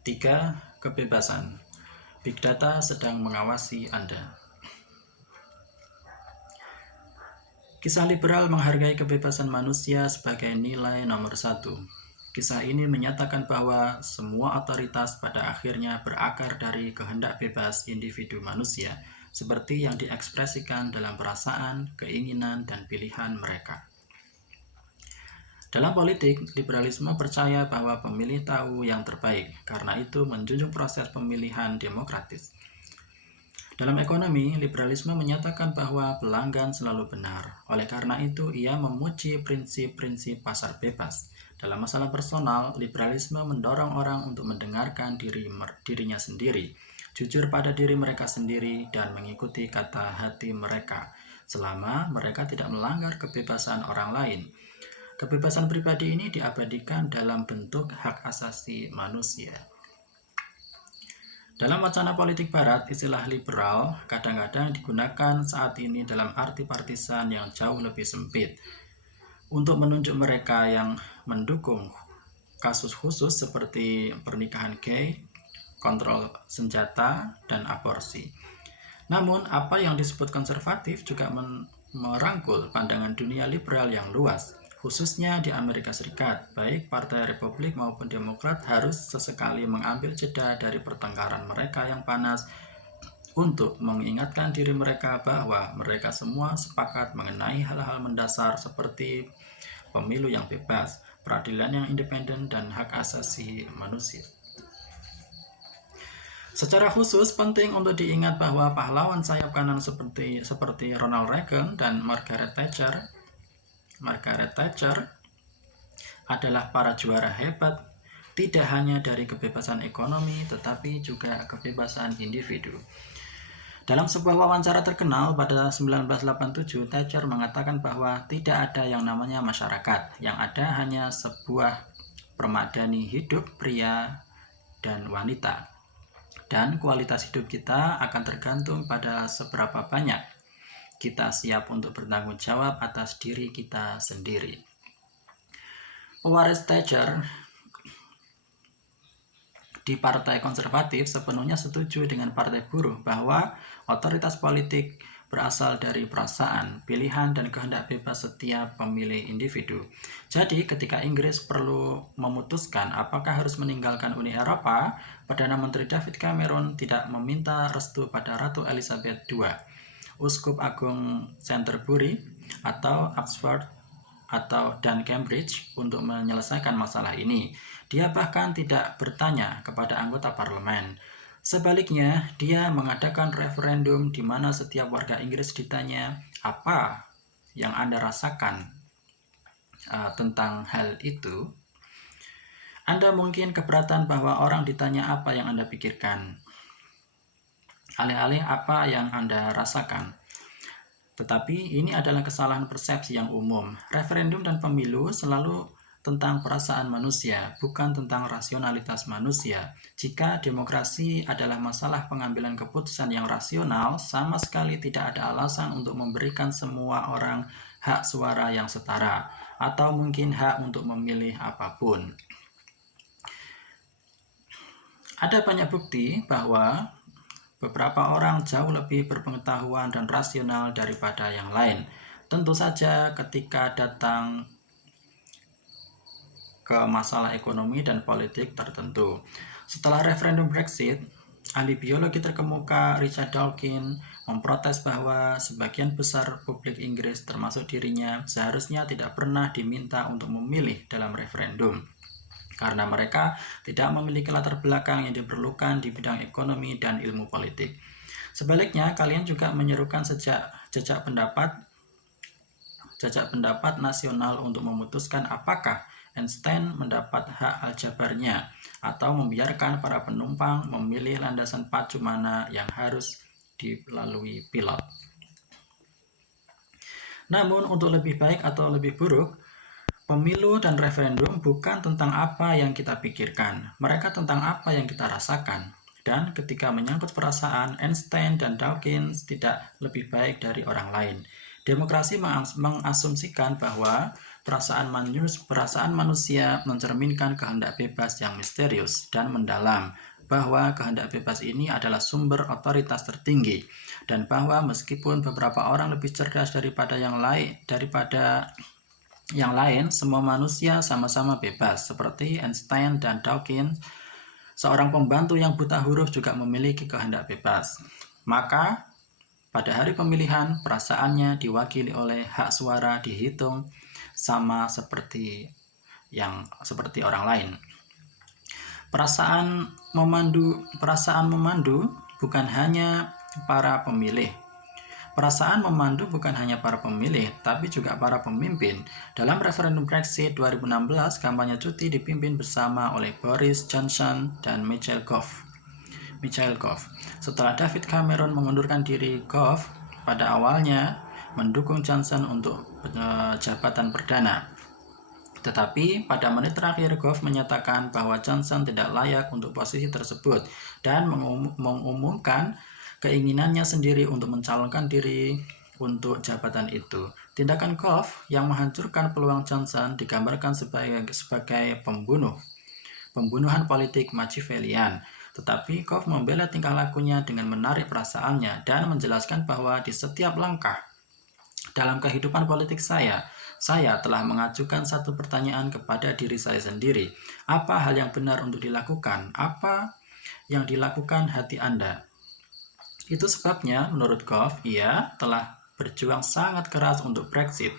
3. Kebebasan. Big Data sedang mengawasi Anda. Kisah liberal menghargai kebebasan manusia sebagai nilai nomor 1. Kisah ini menyatakan bahwa semua otoritas pada akhirnya berakar dari kehendak bebas individu manusia, seperti yang diekspresikan dalam perasaan, keinginan, dan pilihan mereka. Dalam politik, liberalisme percaya bahwa pemilih tahu yang terbaik, karena itu menjunjung proses pemilihan demokratis. Dalam ekonomi, liberalisme menyatakan bahwa pelanggan selalu benar. Oleh karena itu, ia memuji prinsip-prinsip pasar bebas. Dalam masalah personal, liberalisme mendorong orang untuk mendengarkan dirinya sendiri, jujur pada diri mereka sendiri, dan mengikuti kata hati mereka, selama mereka tidak melanggar kebebasan orang lain. Kebebasan pribadi ini diabadikan dalam bentuk hak asasi manusia. Dalam wacana politik barat, istilah liberal kadang-kadang digunakan saat ini dalam arti partisan yang jauh lebih sempit untuk menunjuk mereka yang mendukung kasus khusus seperti pernikahan gay, kontrol senjata, dan aborsi. Namun, apa yang disebut konservatif juga merangkul pandangan dunia liberal yang luas. Khususnya di Amerika Serikat, baik Partai Republik maupun Demokrat harus sesekali mengambil jeda dari pertengkaran mereka yang panas untuk mengingatkan diri mereka bahwa mereka semua sepakat mengenai hal-hal mendasar seperti pemilu yang bebas, peradilan yang independen, dan hak asasi manusia. Secara khusus, penting untuk diingat bahwa pahlawan sayap kanan seperti Ronald Reagan dan Margaret Thatcher adalah para juara hebat tidak hanya dari kebebasan ekonomi tetapi juga kebebasan individu. Dalam sebuah wawancara terkenal pada 1987, Thatcher mengatakan bahwa tidak ada yang namanya masyarakat, yang ada hanya sebuah permadani hidup pria dan wanita. Dan kualitas hidup kita akan tergantung pada seberapa banyak kita siap untuk bertanggung jawab atas diri kita sendiri. Pewaris Thatcher di Partai Konservatif sepenuhnya setuju dengan Partai Buruh bahwa otoritas politik berasal dari perasaan, pilihan, dan kehendak bebas setiap pemilih individu. Jadi, ketika Inggris perlu memutuskan apakah harus meninggalkan Uni Eropa, Perdana Menteri David Cameron tidak meminta restu pada Ratu Elizabeth II, Uskup Agung Canterbury atau Oxford dan Cambridge untuk menyelesaikan masalah ini. Dia bahkan tidak bertanya kepada anggota parlemen. Sebaliknya, dia mengadakan referendum di mana setiap warga Inggris ditanya, apa yang Anda rasakan tentang hal itu? Anda mungkin keberatan bahwa orang ditanya apa yang Anda pikirkan, alih-alih apa yang Anda rasakan. Tetapi ini adalah kesalahan persepsi yang umum. Referendum dan pemilu selalu tentang perasaan manusia, bukan tentang rasionalitas manusia. Jika demokrasi adalah masalah pengambilan keputusan yang rasional, sama sekali tidak ada alasan untuk memberikan semua orang hak suara yang setara, atau mungkin hak untuk memilih apapun. Ada banyak bukti bahwa beberapa orang jauh lebih berpengetahuan dan rasional daripada yang lain. Tentu saja ketika datang ke masalah ekonomi dan politik tertentu. Setelah referendum Brexit, ahli biologi terkemuka Richard Dawkins memprotes bahwa sebagian besar publik Inggris termasuk dirinya seharusnya tidak pernah diminta untuk memilih dalam referendum, karena mereka tidak memiliki latar belakang yang diperlukan di bidang ekonomi dan ilmu politik. Sebaliknya, kalian juga menyerukan jejak pendapat nasional untuk memutuskan apakah Einstein mendapat hak aljabarnya atau membiarkan para penumpang memilih landasan pacu mana yang harus dilalui pilot. Namun, untuk lebih baik atau lebih buruk, pemilu dan referendum bukan tentang apa yang kita pikirkan, mereka tentang apa yang kita rasakan. Dan ketika menyangkut perasaan, Einstein dan Dawkins tidak lebih baik dari orang lain. Demokrasi mengasumsikan bahwa Perasaan manusia mencerminkan kehendak bebas yang misterius dan mendalam, bahwa kehendak bebas ini adalah sumber otoritas tertinggi, dan bahwa meskipun beberapa orang lebih cerdas daripada yang lain, semua manusia sama-sama bebas. Seperti Einstein dan Dawkins, seorang pembantu yang buta huruf juga memiliki kehendak bebas. Maka pada hari pemilihan, perasaannya diwakili oleh hak suara dihitung sama seperti orang lain. Perasaan memandu bukan hanya para pemilih. Perasaan memandu bukan hanya para pemilih, tapi juga para pemimpin. Dalam referendum Brexit 2016, kampanye cuti dipimpin bersama oleh Boris Johnson dan Michael Gove. Setelah David Cameron mengundurkan diri, Gove pada awalnya mendukung Johnson untuk jabatan perdana. Tetapi pada menit terakhir, Gove menyatakan bahwa Johnson tidak layak untuk posisi tersebut dan mengumumkan keinginannya sendiri untuk mencalonkan diri untuk jabatan itu. Tindakan Gove yang menghancurkan peluang Johnson digambarkan sebagai pembunuhan politik Machiavellian. Tetapi Gove membela tingkah lakunya dengan menarik perasaannya dan menjelaskan bahwa di setiap langkah dalam kehidupan politik saya telah mengajukan satu pertanyaan kepada diri saya sendiri. Apa hal yang benar untuk dilakukan? Apa yang dilakukan hati Anda? Itu sebabnya menurut Gove, ia telah berjuang sangat keras untuk Brexit.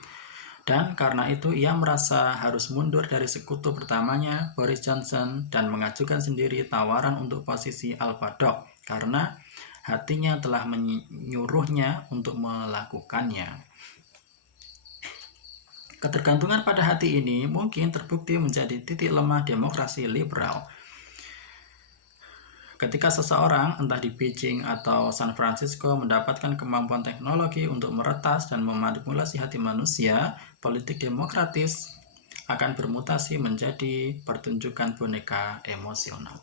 Dan karena itu ia merasa harus mundur dari sekutu pertamanya, Boris Johnson, dan mengajukan sendiri tawaran untuk posisi Al-Badok karena hatinya telah menyuruhnya untuk melakukannya. Ketergantungan pada hati ini mungkin terbukti menjadi titik lemah demokrasi liberal. Ketika seseorang, entah di Beijing atau San Francisco, mendapatkan kemampuan teknologi untuk meretas dan memanipulasi hati manusia, politik demokratis akan bermutasi menjadi pertunjukan boneka emosional.